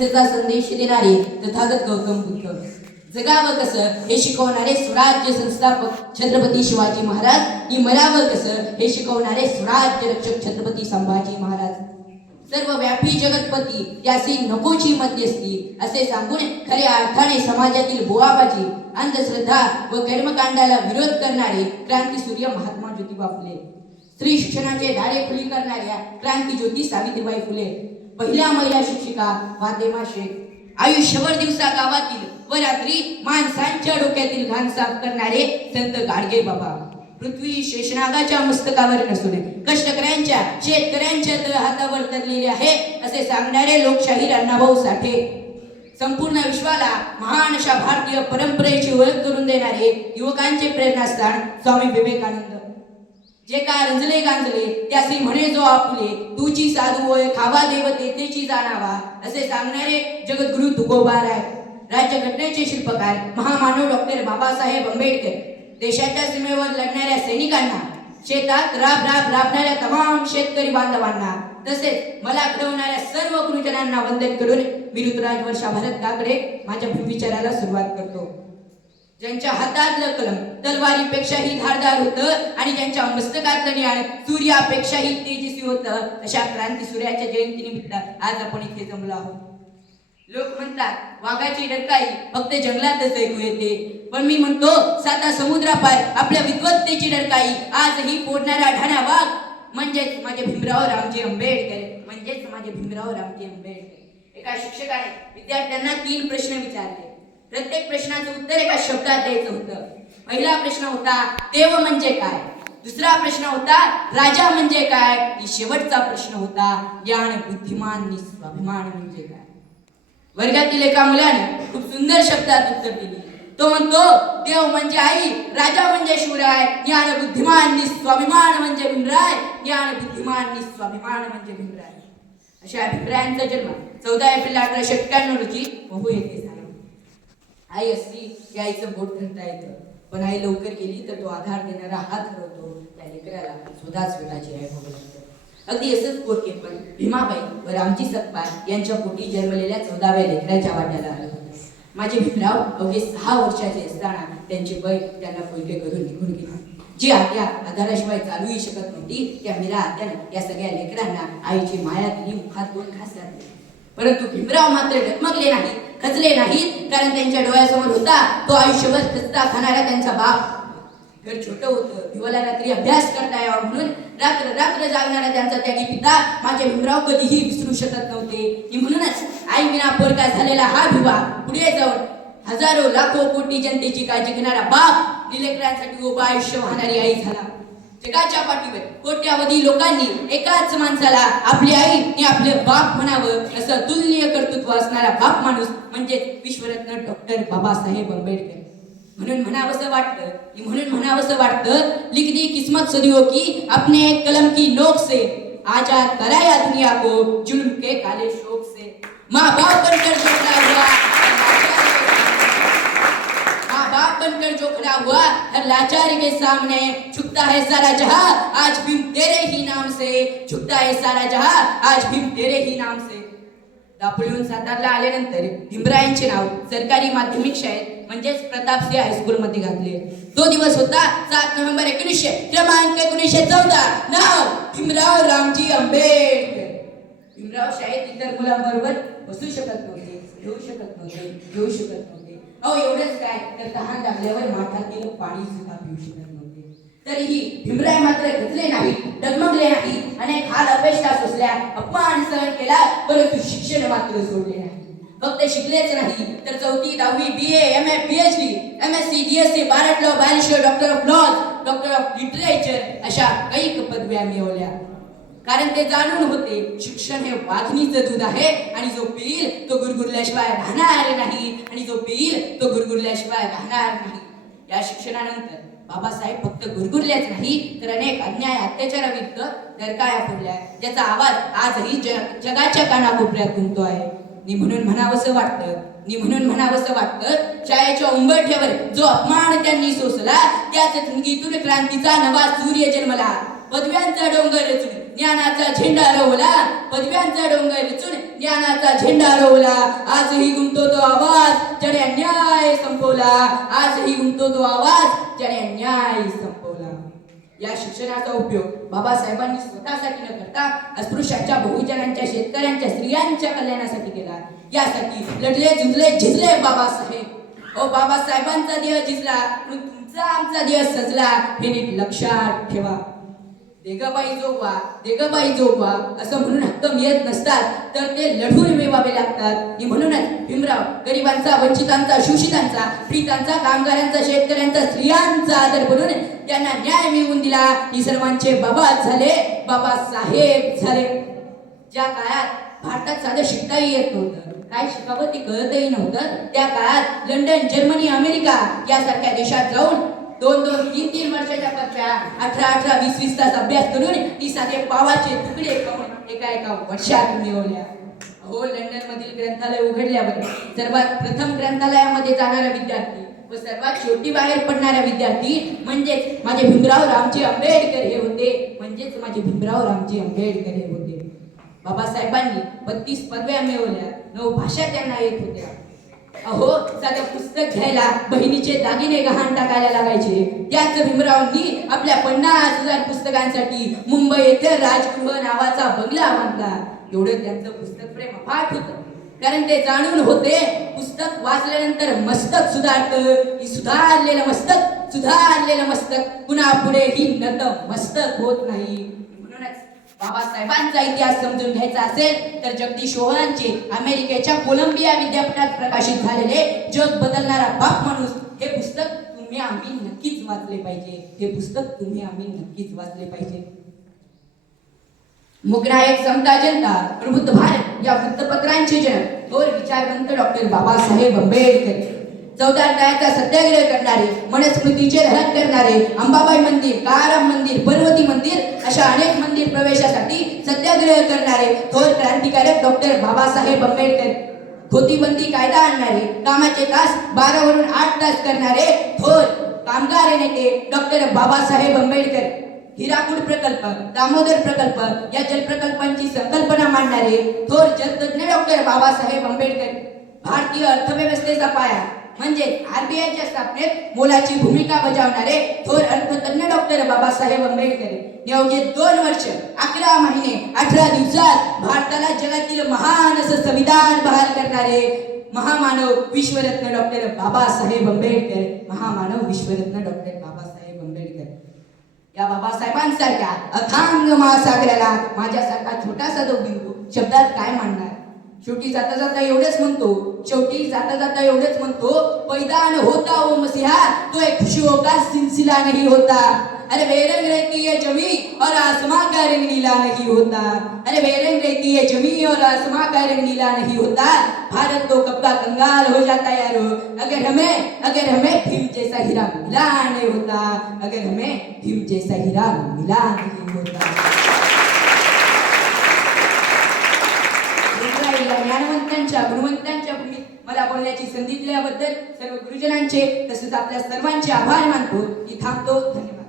अहिंसेचा संदेश देणारे तथागत गौतम बुद्ध, जगावं कसं हे शिकवणारे स्वराज्य संस्थापक छत्रपती शिवाजी महाराज आणि मरावं कसं हे शिकवणारे स्वराज्य रक्षक छत्रपती संभाजी महाराज, सर्व व्यापी जगतपती यासी नकोची मध्यस्थी असे सांगून खऱ्या अर्थाने समाजातील बोवाबाजी, अंधश्रद्धा व कर्मकांडाला विरोध करणारे क्रांतीसूर्य महात्मा ज्योतिबा फुले, स्त्री शिक्षणाचे दारे खुली करणाऱ्या क्रांतीज्योती सावित्रीबाई फुले, पहिल्या महिला शिक्षिका फातेमा शेख, आयुष्यभर दिवसा गावातील व रात्री माणसांच्या डोक्यातील घाण साफ करणारे संत गाडगे बाबा, पृथ्वी शेषनागाच्या मस्तकावर नसून कष्टकऱ्यांच्या शेतकऱ्यांच्या हातावर तरलेले आहे असे सांगणारे लोकशाहीर अण्णाभाऊ साठे, संपूर्ण विश्वाला महान अशा भारतीय परंपरेची ओळख करून देणारे युवकांचे प्रेरणास्थान स्वामी विवेकानंद, जे का रंजले गांजले त्यासी म्हणे जो आपुले, तूची साधू होय खावा देव तेथेची जाणावा असे सांगणारे जगद्गुरु तुकोबाराय, राज्यघटनेचे शिल्पकार महामानव डॉक्टर बाबासाहेब आंबेडकर, देशाच्या सीमेवर लढणाऱ्या सैनिकांना, शेतात राबणाऱ्या तमाम शेतकरी बांधवांना, तसेच मला घडवणाऱ्या सर्व गुरुजनांना वंदन करून मी ऋतुराज वर्षा भरत काकडे माझ्या विचाराला सुरुवात करतो. ज्यांच्या हातातलं कलम तलवारीपेक्षाही धारदार होतं आणि ज्यांच्या मस्तकातलं निळं सूर्यापेक्षाही तेजस्वी होतं, अशा क्रांती सूर्याच्या जयंतीनिमित्त आज आपण इथे जमलो आहोत. लोक म्हणतात वाघाची डरकाई फक्त जंगलातच ऐकू येते, पण मी म्हणतो साता समुद्रापार आपल्या विद्वत्तेची डरकाई आजही फोडणारा ढाण्या वाघ म्हणजेच माझे भीमराव रामजी आंबेडकर, म्हणजेच माझे भीमराव रामजी आंबेडकर. एका शिक्षकाने विद्यार्थ्यांना 3 प्रश्न विचारले. प्रत्येक प्रश्नाचं उत्तर एका शब्दात द्यायचं होतं. पहिला प्रश्न होता देव म्हणजे काय, दुसरा प्रश्न होता राजा म्हणजे काय, आणि शेवटचा प्रश्न होता ज्ञान बुद्धिमान नि स्वाभिमान म्हणजे काय. वर्गातील एका मुलाने खूप सुंदर शब्दात उत्तर दिले. तो म्हणतो देव म्हणजे आई, राजा म्हणजे शिवराय, ज्ञान बुद्धिमान नि स्वाभिमान म्हणजे भीमराय, ज्ञान बुद्धिमान नि स्वाभिमान म्हणजे भीमराय. अशा भीमरायांचा जन्म 14 एप्रिल 1891 रोजी महू येथे झाला. आई असली की आईचं बोट धरता येतं, पण आई लवकर गेली तर तो आधार देणारा हात हरवतो. त्या लेकराला स्वतःच स्वतःची आई व्हावं लागतं. अगदी असंच पोरके पण भीमाबाई व रामजी सतपाल यांच्या पोटी जन्मलेल्या 14व्या लेकराच्या वाट्याला आलं होतं. माझे भीमराव अवघे 6 वर्षाचे असताना त्यांचे बैल त्यांना पोलके करून निघून गेले. जी आत्या आधाराशिवाय चालूही शकत नव्हती, त्या मीरा आत्यानं या सगळ्या लेकरांना आईची माया दिली, मुखात 2 घास घातले. परंतु भीमराव मात्र डगमगले नाहीत, खचले नाहीत, कारण त्यांच्या डोळ्यासमोर होता तो आयुष्यभर खस्ता खाणारा त्यांचा बाप. घर छोटं होतं, भिवाला रात्री अभ्यास करता यावा म्हणून रात्र जागणारा त्यांचा त्यागी पिता माझे भीमराव कधीही विसरू शकत नव्हते. म्हणूनच आई विना पोरका झालेला हा भिवा पुढे जाऊन हजारो लाखो कोटी जनतेची काळजी घेणारा बाप, लेकरांसाठी उभं आयुष्य वाहणारी आई झाला. जगाच्या पाठीवर कोट्यावधी लोकांनी एकाच माणसाला आपली आई आणि आपले बाप म्हणावं असं अतुलनीय कर्तृत्व असणारा बाप माणूस म्हणजे विश्वरत्न डॉक्टर बाबासाहेब आंबेडकर. म्हणून म्हणावंसं वाटतं लिख दी किस्मत सदियों की अपने एक कलम की नोक से, आजाद कराया दुनिया को जुल्म के काले शोक से. माँ बाप बनकर जो खड़ा हुआ हर लाचार के सामने, झुकता है सारा जहां आज भीम तेरे ही नाम से, झुकता है सारा जहां आज भीम तेरे ही नाम से. दापोलीहून सातारला आल्यानंतर भीमरायांचे नाव सरकारी माध्यमिक शाळेत म्हणजेच प्रतापसिंह हायस्कूल मध्ये घातले. तो दिवस होता 7 नोव्हेंबर 1900, क्रमांक 1914, नाव भीमराव रामजी आंबेडकर. भीमराव शाळेत इतर मुलांबरोबर बसू शकत नव्हते, घेऊ शकत नव्हते. अहो एवढंच काय तर तहान लागल्यावर माठातील पाणी सुद्धा पिऊ शकत नव्हते. तरीही भीमराय मात्र खचले नाही, डगमगले नाही. अनेक हाल अपेक्षा सोसल्या, अपमान सहन केला, परंतु शिक्षण मात्र सोडले नाही. फक्त शिकलेच नाही तर 4वी 10वी BA MA PhD MSc DSc bar at law barrister doctor of laws doctor of literature अशा काही पदव्या मिळवल्या. कारण ते जाणून होते शिक्षण हे वाघिणीचं दूध आहे आणि जो पिईल तो गुरगुरल्याशिवाय राहणार नाही, आणि जो पिईल तो गुरगुरल्याशिवाय राहणार नाही. या शिक्षणानंतर बाबासाहेब फक्त गुरगुरल्याच नाही तर अनेक अन्याय अत्याचाराविरुद्ध डरकाळ्या फोडल्या, ज्याचा आवाज आजही जगाच्या कानाकोपऱ्यात घुमतो आहे. म्हणून म्हणावंसं वाटतं शाळेच्या उंबरठ्यावर जो अपमान त्यांनी सोसला त्याच थंगीतून क्रांतीचा नवा सूर्य जन्मला. पदव्यांचा डोंगर रचून ज्ञानाचा झेंडा रोवला, पदव्यांचा डोंगर रचून ज्ञानाचा झेंडा रोवला. आजही घुमतो तो आवाज ज्याने अन्याय संपवला, आजही घुमतो तो आवाज ज्याने अन्याय संपवला. या शिक्षणाचा उपयोग बाबासाहेबांनी स्वतःसाठी न करता अस्पृश्यांच्या, बहुजनांच्या, शेतकऱ्यांच्या, स्त्रियांच्या कल्याणासाठी केला. यासाठी लढले, झुंजले, झिजले बाबासाहेब. ओ बाबासाहेबांचा देह झिजला, तुमचा आमचा देह सजला, हे नीट लक्षात ठेवा. देगबाई जोगवा, देगबाई जोगवा असं म्हणून हक्क मिळत नसतात तर ते लढून मिळवावे लागतात. आणि म्हणूनच भीमराव गरिबांचा, वंचितांचा, शोषितांचा, पीडितांचा, कामगारांचा, शेतकऱ्यांचा, स्त्रियांचा आदर करून त्यांना न्याय मिळवून दिला. ही सर्वांचे बाबा झाले, बाबासाहेब झाले. ज्या काळात भारतात साधं शिकताही येत नव्हतं, काय शिकावं ते कळतही नव्हतं, त्या काळात लंडन, जर्मनी, अमेरिका यासारख्या देशात जाऊन 2-2, 3-3 वर्षाच्या पदव्या, 18-18, 20-20 तास अभ्यास करून ती साधे पावाचे तुकडे खाऊन एका वर्षात मिळवल्या. हो, लंडन मधील ग्रंथालय उघडल्यावर सर्वात प्रथम ग्रंथालयामध्ये जाणारा विद्यार्थी व सर्वात शेवटी बाहेर पडणारा विद्यार्थी म्हणजेच माझे भीमराव रामजी आंबेडकर हे होते. म्हणजेच माझे भीमराव रामजी आंबेडकर हे होते. बाबासाहेबांनी 32 पदव्या मिळवल्या, 9 भाषा त्यांना येत होत्या. अहो, साधं पुस्तक घ्यायला बहिणीचे दागिने गहाण टाकायला लागायचे. त्याच भीमरावांनी आपल्या 50,000 पुस्तकांसाठी मुंबई येथे राजगृह नावाचा बंगला बांधला. एवढं त्यांचं पुस्तक प्रेम अफाट होतं, कारण ते जाणून होते पुस्तक वाचल्यानंतर मस्तक सुधारतं. सुधारलेलं मस्तक पुन्हा पुढे ही नत मस्तक होत नाही. म्हणूनच बाबासाहेबांचा इतिहास समजून घ्यायचा असेल तर जगदीश ओव्हाळांचे अमेरिकेच्या कोलंबिया विद्यापीठात प्रकाशित झालेले जग बदलणारा बाप माणूस हे पुस्तक तुम्ही आम्ही नक्कीच वाचले पाहिजे. मूकनायक, समता जनता, प्रबुद्ध भारत या वृत्तपत्रांचे जनक थोर विचारवंत डॉक्टर बाबासाहेब आंबेडकर, चौदार तळ्याचा सत्याग्रह करणारे, मनुस्मृतीचे धरण करणारे, अंबाबाई मंदिर, काळाराम मंदिर, पर्वती मंदिर अशा अनेक मंदिर प्रवेशासाठी सत्याग्रह करणारे थोर क्रांतिकारक डॉक्टर बाबासाहेब आंबेडकर, धोतीबंदी कायदा आणणारे, कामाचे तास 12 वरून 8 तास करणारे थोर कामगार नेते डॉक्टर बाबासाहेब आंबेडकर, हिराकूड प्रकल्प, दामोदर प्रकल्प या जलप्रकल्पांची संकल्पना मांडणारे थोर जलतज्ञ डॉक्टर बाबासाहेब आंबेडकर, भारतीय अर्थव्यवस्थेचा पाया म्हणजे आरबीआयच्या स्थापनेत मोलाची भूमिका बजावणारे थोर अर्थतज्ञ डॉक्टर बाबासाहेब आंबेडकर, अवघे 2 वर्ष 11 महिने 18 दिवसात भारताला जगातील महान असं संविधान बहाल करणारे महामानव विश्वरत्न डॉक्टर बाबासाहेब आंबेडकर, महामानव विश्वरत्न डॉक्टर बाबासाहेब आंबेडकर. या बाबासाहेबांसारख्या अथांग महासागराला माझ्यासारखा छोटासा तो बिंदू शब्दात काय मांडणार. शेवटी जाता जाता एवढेच म्हणतो पैदा न होता वो मसीहा तो एक खुशियों का सिलसिला नहीं होता. अरे बेरंग रहती है जमी और आसमां का रंग नीला नहीं होता. अरे बेरंग रहती है जमी और आसमां का रंग नीला नहीं होता. भारत तो कब का कंगाल हो जाता यारो अगर हमें भीम जैसा हीरा मिला नहीं होता. अगर हमें भीम जैसा हीरा मिला नहीं होता. ज्ञानवंतांच्या, गुणवंतांच्या भूमीत मला बोलण्याची संधी दिल्याबद्दल सर्व गुरुजनांचे तसेच आपल्या सर्वांचे आभार मानतो. मी थांबतो. धन्यवाद.